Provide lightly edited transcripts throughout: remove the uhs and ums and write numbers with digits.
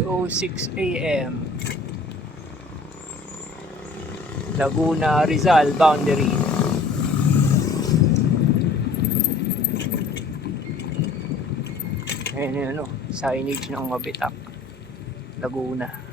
6:06 AM. Laguna Rizal boundary. Ayan yung ano, signage ng Mabitak, Laguna.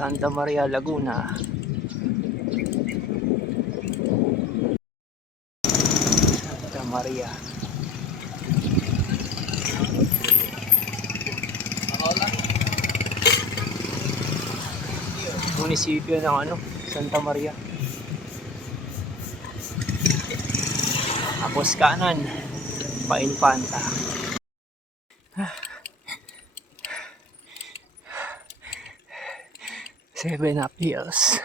Santa Maria, Laguna. Santa Maria. Munisipyo ng ano, Santa Maria. Tapos kanan, Pa-Infanta. Seven Up Hills.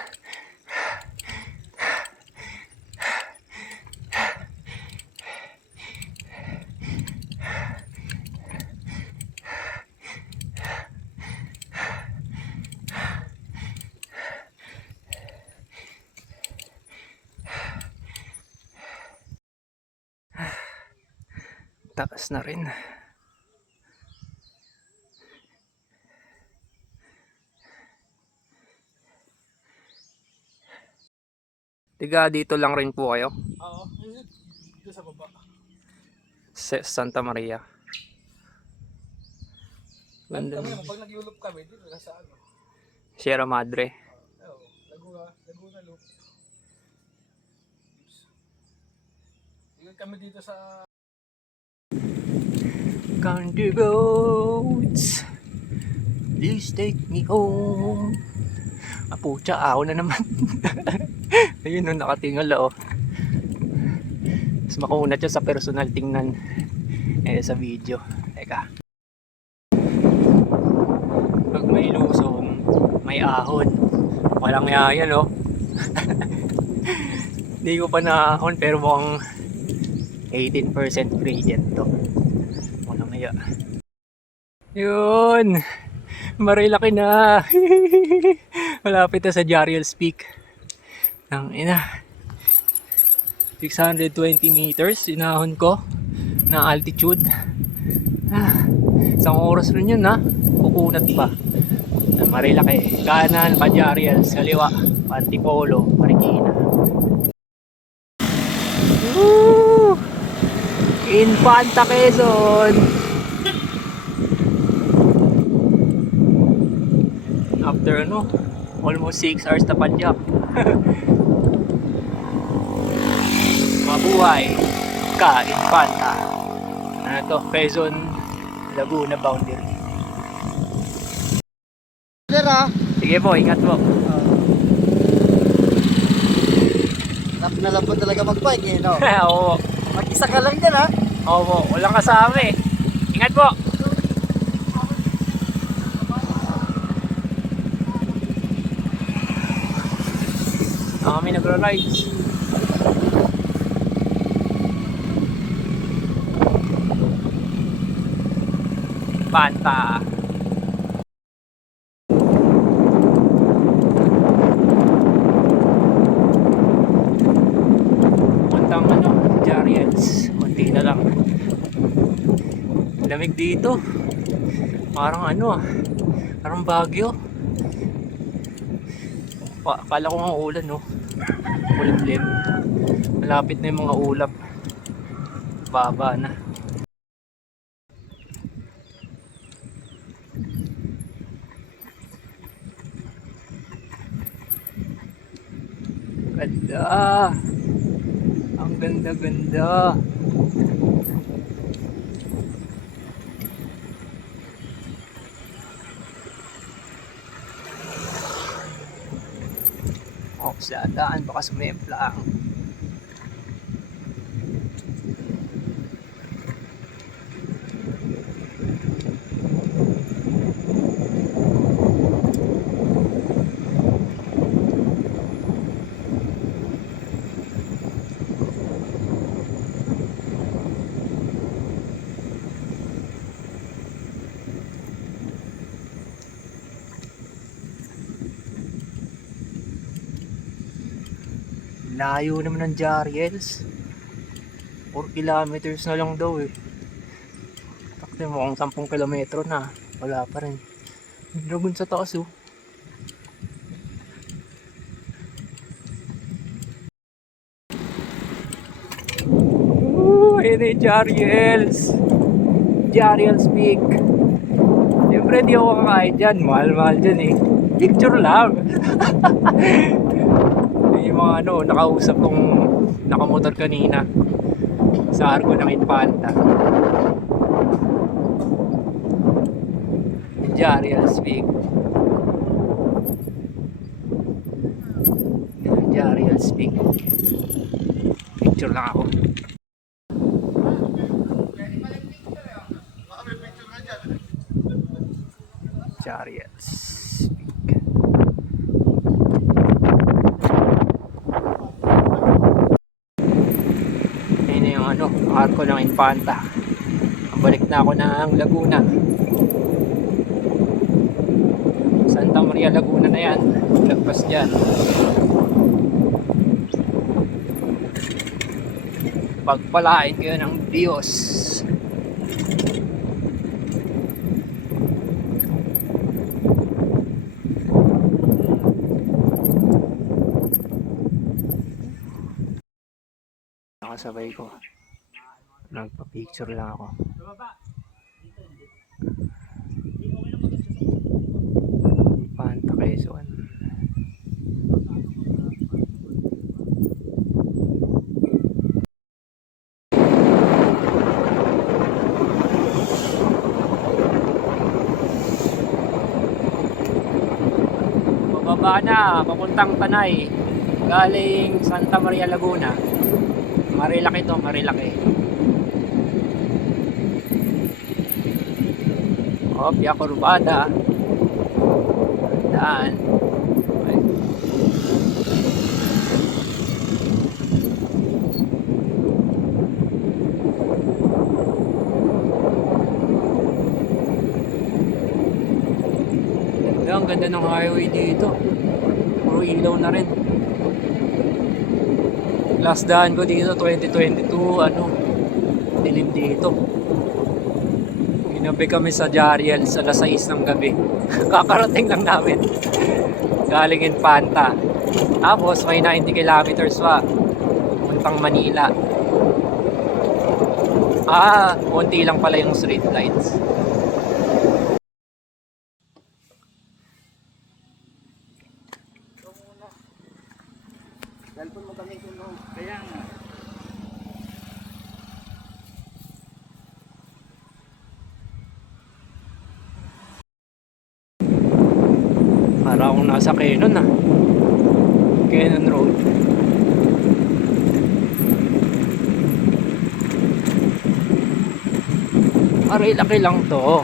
Takas na rin. Tiga dito lang rin po kayo? Oo, dito sa baba. Santa Maria. Ganda naman, pag nag-ulop kami, dito na sa ano. Sierra Madre. Oo, Laguna Loop. Ikot kami dito sa... Country roads, please take me home. Pucha, ako na naman. Ayun nung nakatingala oh. Mas makunat siya sa personal tingnan sa video. Teka. Pag may lusong, may ahon. Walang yaya no. Hindi ko pa naahon pero mukhang 18% gradient to. Walang yaya. Yun. Marilaki na. Malapit na sa Jariel's Peak. Ang ina. 620 meters inahon ko na altitude. Isang oras rin yun ha. Kukunat pa. Marilaki. Kanan, Jariel's. Kaliwa, Antipolo, Marikina. Woo! Infanta, Quezon. After ano, almost 6 hours na padyak. Mabuhay ka, Infanta. Ano to, Quezon, Laguna boundary. Sige po, ingat po. Lap po talaga mag-bike eh, no? Oo. Mag-isa ka lang dyan ha? Oo, walang kasama eh. Ingat po. Kami nagra-rides. Panta. Puntang ano, Jariel's. Kunti na lang. Lamig dito. Parang ano ah. Parang Baguio. Akala ko nga ulan no. Ulim-lim. Malapit na yung mga ulap. Baba na. Ganda. Ang ganda-ganda. Sa daan baka sumemplang. Layo naman ng Jariels. 4 kilometers na lang daw eh. Takti mo kung 10 kilometro na. Wala pa rin. Dragon sa taas oh. Ayun na yung Jariels. Jariels Peak. Siyempre di ako kakain dyan. Mahal-mahal dyan eh. Picture lang. Yung mga nakausap kong nakamotor kanina sa Argo ng Infanta. Jariels Peak. Jariels Peak. Picture lang ako. Jariels Peak. Ayun yung Arco ng Infanta. Balik na ako ng Laguna. Santa Maria Laguna na yan. Lagpas dyan. Pagpalain kayo ng Diyos. Nakasabay ko. Nagpa-picture lang ako. Panta Quezon. Bababa na, papuntang Tanay. Galing Santa Maria Laguna. Marilaki to, Marilaki. Via Corbada. Daan. Okay. Ang ganda ng highway dito. Puro ilaw na rin. Last daan ko dito 2022, dilim dito. Ginabi kami sa Jariels alas 6 ng gabi. Kakarating lang namin. Galing Infanta. Tapos may 90 kilometers pa. Puntang Manila. Konti lang pala yung street lights. Cellphone mo kami kung kaya nga. Para akong nasa Quezon Quezon Road. Laki lang to.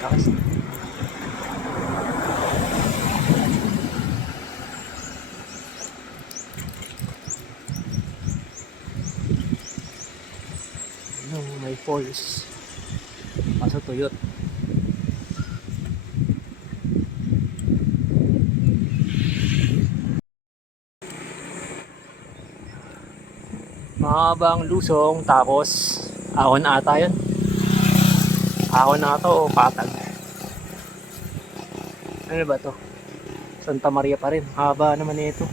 Lakas. May falls. Paso Tuyot. Mahabang lusong tapos ahon ata yun. Ahon na ito o patag. Ano ba to? Santa Maria pa rin. Haba naman ito.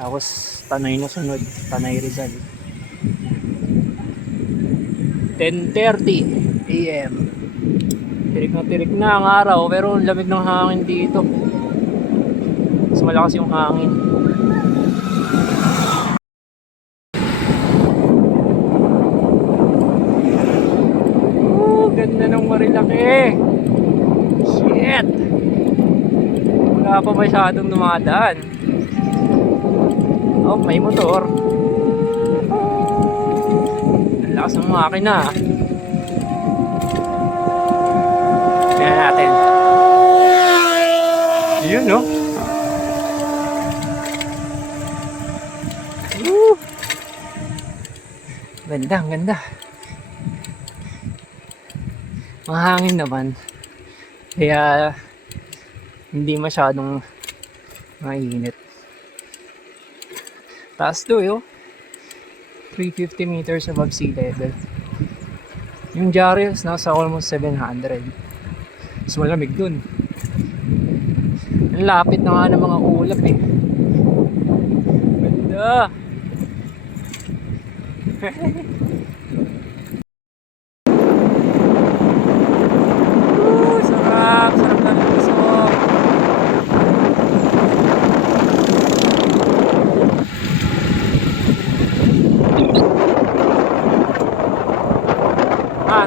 Tapos Tanay na sunod. Tanay Rizal. 10:30 AM. Tirik na ang araw pero lamig ng hangin dito. Mas malakas yung hangin. Ganda ng Marilaki. Shit. Wala pa masyadong dumadaan. Oh, may motor. Ang lakas ng makina. Tingnan natin. Yun, no? Woo! Ganda, ang ganda. Mahangin naman. Kaya hindi masyadong mainit. Taas to yo. 350 meters above sea level. Yung Jarius nasa almost 700. Mas malamig dun. Ang lapit na nga ng mga ulap eh. Ganda! Sarap! Sarap na ng puso!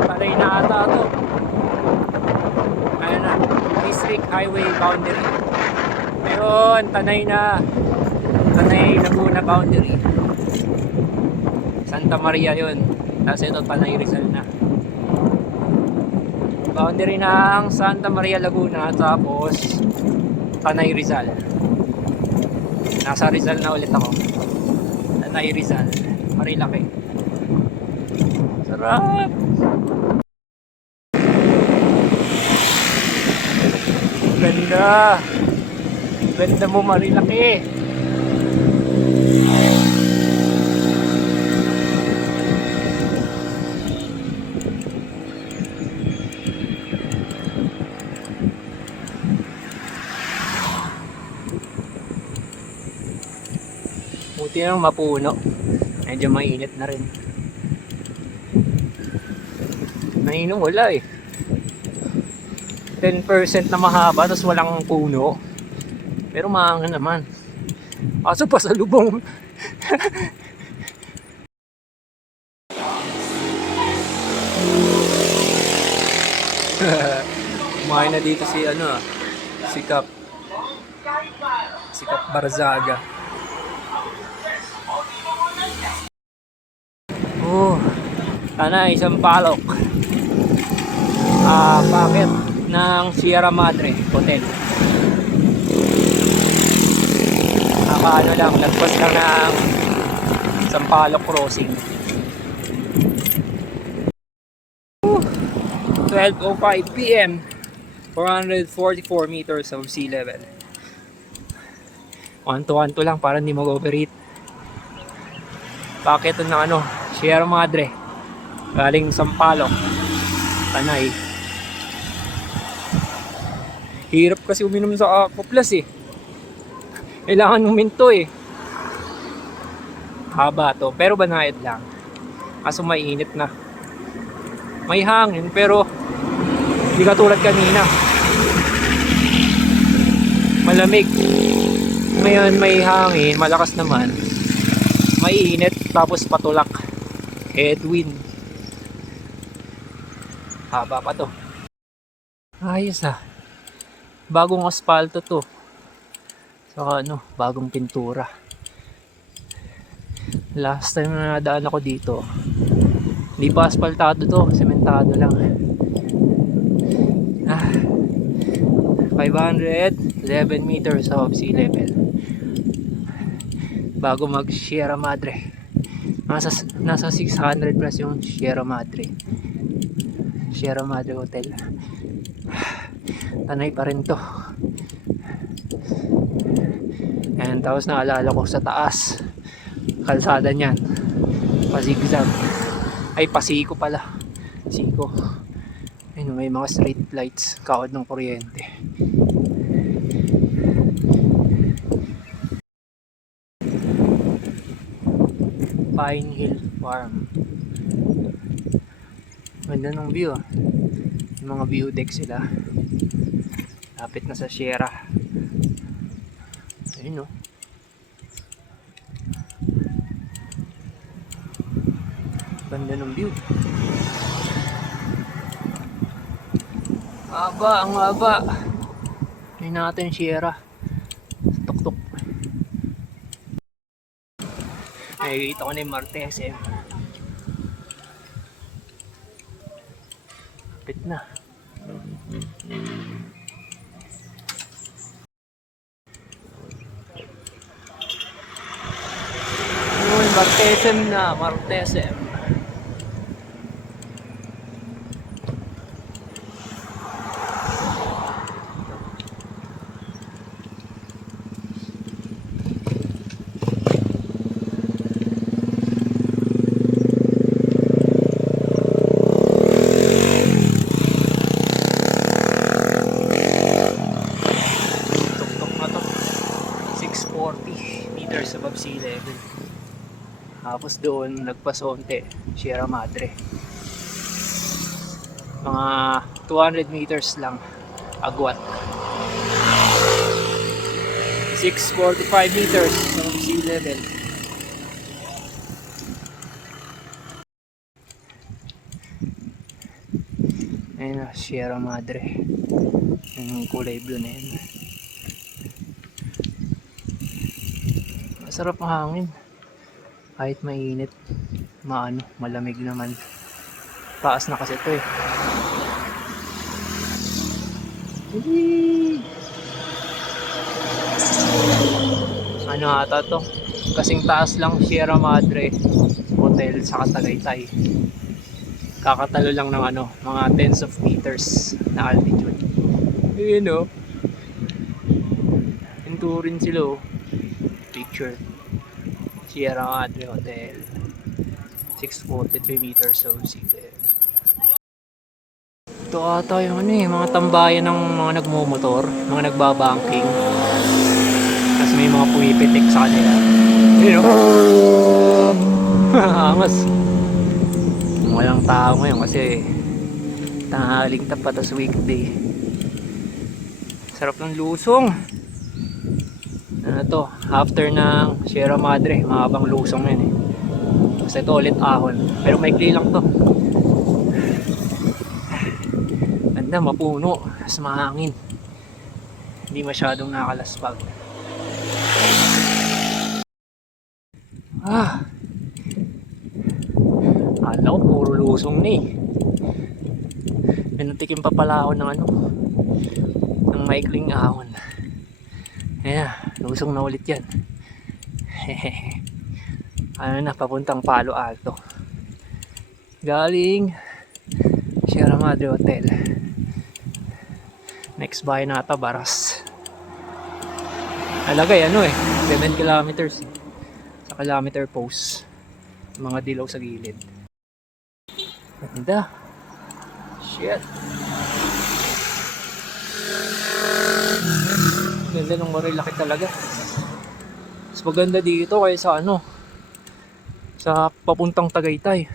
Talay na ata to. Ayan na, District Highway boundary. Meron, Tanay na. Tanay Laguna boundary. Santa Maria yun. Tapos ito, Tanay Rizal na. Boundary ng Santa Maria Laguna. Tapos Tanay Rizal. Nasa Rizal na ulit ako. Tanay Rizal, Marilaki. Sarap! Ganda! Ganda mo, Marilaki! Buti nang mapuno. Medyo mainit na rin. Mainom wala eh. 10% na mahaba tapos walang puno. Pero maangan naman. Kaso pa sa lubong. Kumain na dito si si Cap Barzaga. Oh, Tanay, Sampaloc. Bakit? Ng Sierra Madre Hotel. Lang, lagpas lang ng Sampaloc Crossing. 12:05 PM, 444 meters of sea level. 1 to lang para hindi mag-overheat. Bakit ng Sierra Madre galing Sampaloc, Tanay. Hirap kasi uminom sa Aqua Plus eh. Kailangan huminto eh. Haba to, pero banayad lang. Kaso mainit na. May hangin pero hindi katulad kanina. Malamig. Ngayon may hangin, malakas naman. Mainit tapos patulak. Headwind. Haba pa to. Ayos ah. Bagong asfalto to. Saka bagong pintura. Last time na nadaan ako dito, hindi pa asfaltado to, sementado lang. 511 meters above sea level. Bago mag Sierra Madre. Nasa 600 plus yung Sierra Madre. Sierra Madre Hotel. Tanay pa rin to. And tapos naalala ko sa taas, kalsada niyan, pasigzag. Ay, pasiko pala. Siko. Ayun, may mga street lights, kawad ng kuryente. Pine Hill Farm. Ganda ng view ah. Yung mga view deck sila. Lapit na sa Sierra. Ayun oh. Ganda ng view. Haba, ang haba. Ayun natin Sierra. Tuktok. Nakikita ko na yung Martes eh. Kapit na. Ayun, Martesem na. Martesem. 640 meters above sea level. Tapos doon nagpasonte, Sierra Madre. Mga 200 meters lang agwat. 645 meters above sea level. Ayun na, Sierra Madre. Yung kulay blue na yun. Masarap ang hangin. Kahit mainit, malamig naman. Taas na kasi ito eh. Ano ata to? Kasing taas lang Sierra Madre Hotel sa Tagaytay. Kakatalo lang ng mga tens of meters na altitude. Ayun o. Hinto rin sila o. Picture. Sierra Madre Hotel. 643 meters of sea level. Ito ata yung mga tambayan ng mga nagmumotor, mga nagbabangking. Tapos may mga pumipitik sa kanila. Ayun o. Angas. Walang tao ngayon kasi tanghaling tapat as weekday. Sarap ng lusong. To, after ng Sierra Madre, mahabang lusong yan eh. Kasi ito ulit ahon, pero maikli lang to. Ganda, mapuno, mas mahangin, hindi masyadong nakakalaspag. Alam ko puro lusong na eh. Pinatikim pa pala ako ng maikling ahon. Ayan, lusong na ulit yan. Papuntang Palo Alto. Galing Sierra Madre Hotel. Next bahay na ata, Baras. Alagay 7 kilometers sa kilometer post. Mga dilaw sa gilid. Ganda. Shit. Ganda ng Marilaki talaga. Mas maganda dito kaysa sa papuntang Tagaytay.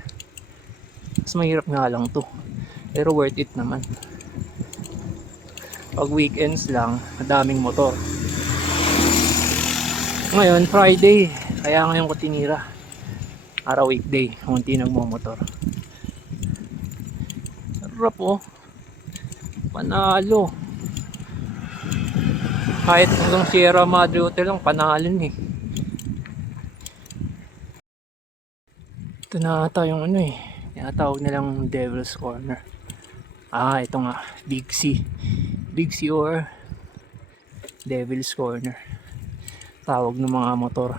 Mas mahirap nga lang to, pero worth it naman. Pag weekends lang, madaming motor. Ngayon Friday, kaya ngayon ko tinira. Araw weekday, munti nagmomotor. Sarap oh. Panalo. Kahit hanggang Sierra Madre Hotel lang, panalon eh. Ito na ata yung tinatawag nilang Devil's Corner. Ito nga, Big C. Big C or Devil's Corner. Tawag ng mga motor.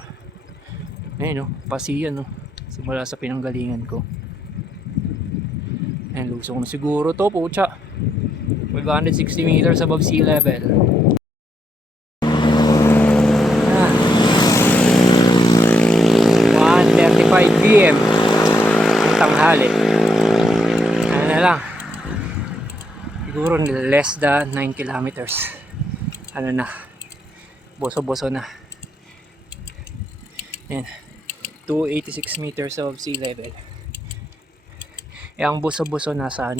Ayun Pasiyan simula sa pinanggalingan ko. Ayun, lusong na siguro to, pucha. 560 meters above sea level. 1:35 PM ang tanghali. Ano na lang, siguro less than 9 kilometers. Boso-boso na. Yan, 286 meters above sea level. Ang boso-boso nasa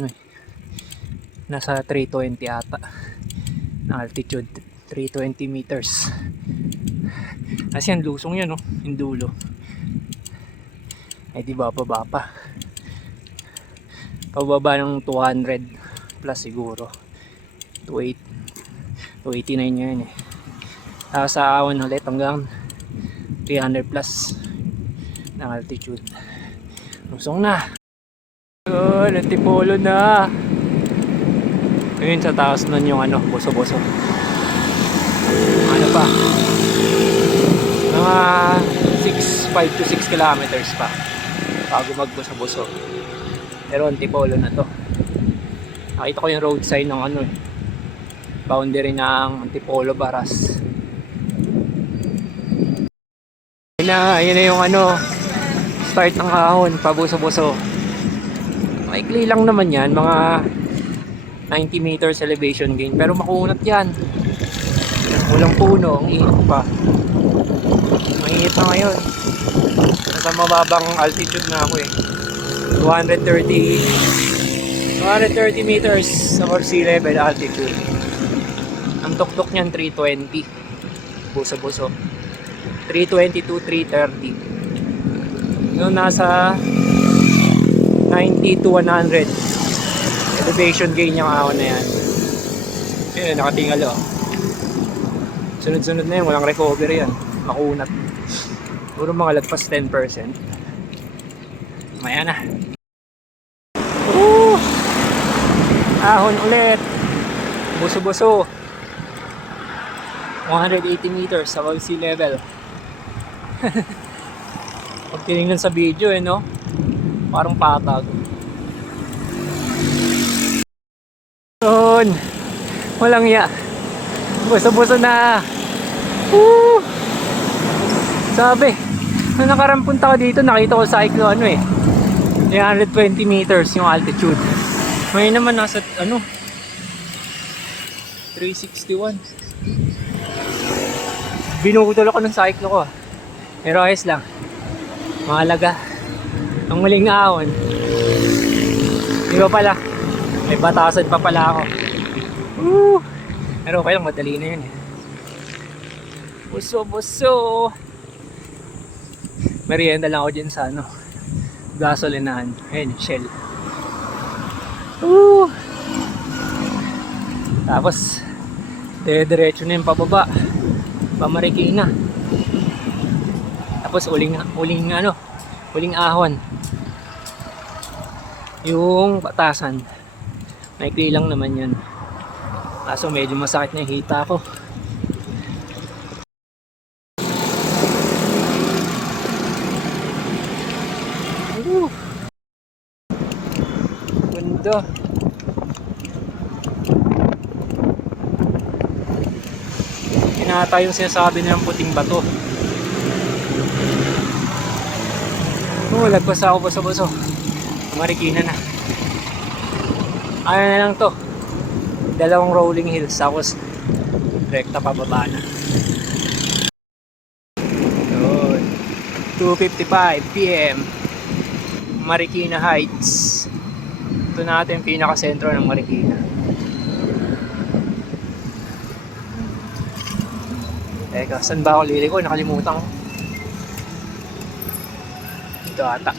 nasa 320 ata na altitude. 320 meters. Kasi ang lusong yan yung dulo. Di bababa pa. Pababa ng 200 plus siguro. 289 ngayon eh. Tapos sa awan ulit hanggang 300 plus na altitude. Lusong na. Antipolo na. Ngayon sa taas nun yung boso-boso. Pa? Mga 5 to 6 kilometers pa bago magbuso-buso. Pero Antipolo na to. Nakita ko yung road sign ng boundary ng Antipolo, Baras. Yun na yung start ng ahon, pabuso-buso. Maikli lang naman yan, mga 90 meters elevation gain, pero makunat yan. Walang puno, ang init pa. Mainit na ngayon. Nasa mababang altitude na ako eh. 230 meters above sea level altitude. Ang tuktok niyan 320. Buso-buso. 320 to 330. Noon nasa 90 to 100 elevation gain yung ahon na yan. Ayun, nakatingalo. Sunod-sunod na yun, walang recovery yan. Makunat. Puro mga lagpas 10%. Maya na. Ahon ulit. Buso-buso. 180 meters above sea level. Pag tinignan sa video no? Parang patag. Yun. Walang ya. Buso-buso na. Sabi. Nung nakarang punta ko dito, nakita ko sa cyclo 320 meters yung altitude. Ngayon naman nasa 361. Binutol ako ng cyclo ko. Pero ayos lang. Mahalaga. Ang muling ahon. Di ba pala? May batasan pa pala ako. Pero okay lang, madali na yun eh. Buso-buso. Merienda lang ako dyan sa gasolinahan. Ayun, Shell. Tapos diretso na yung pababa Pamarikina. Tapos uling ahon yung batasan. Maikli lang naman yun, kaso medyo masakit na yung hita ko. Ganda. Hinata yung sinasabi nilang puting bato. Lagpas ako buso-buso. Marikina na. Ano na lang to, 2 rolling hills, tapos rekta pababa na. Yun. 2:55 PM, Marikina Heights. Ito natin yung pinaka-sentro ng Marikina. Teka, saan ba ako liliko? Nakalimutan ko. Ito ata.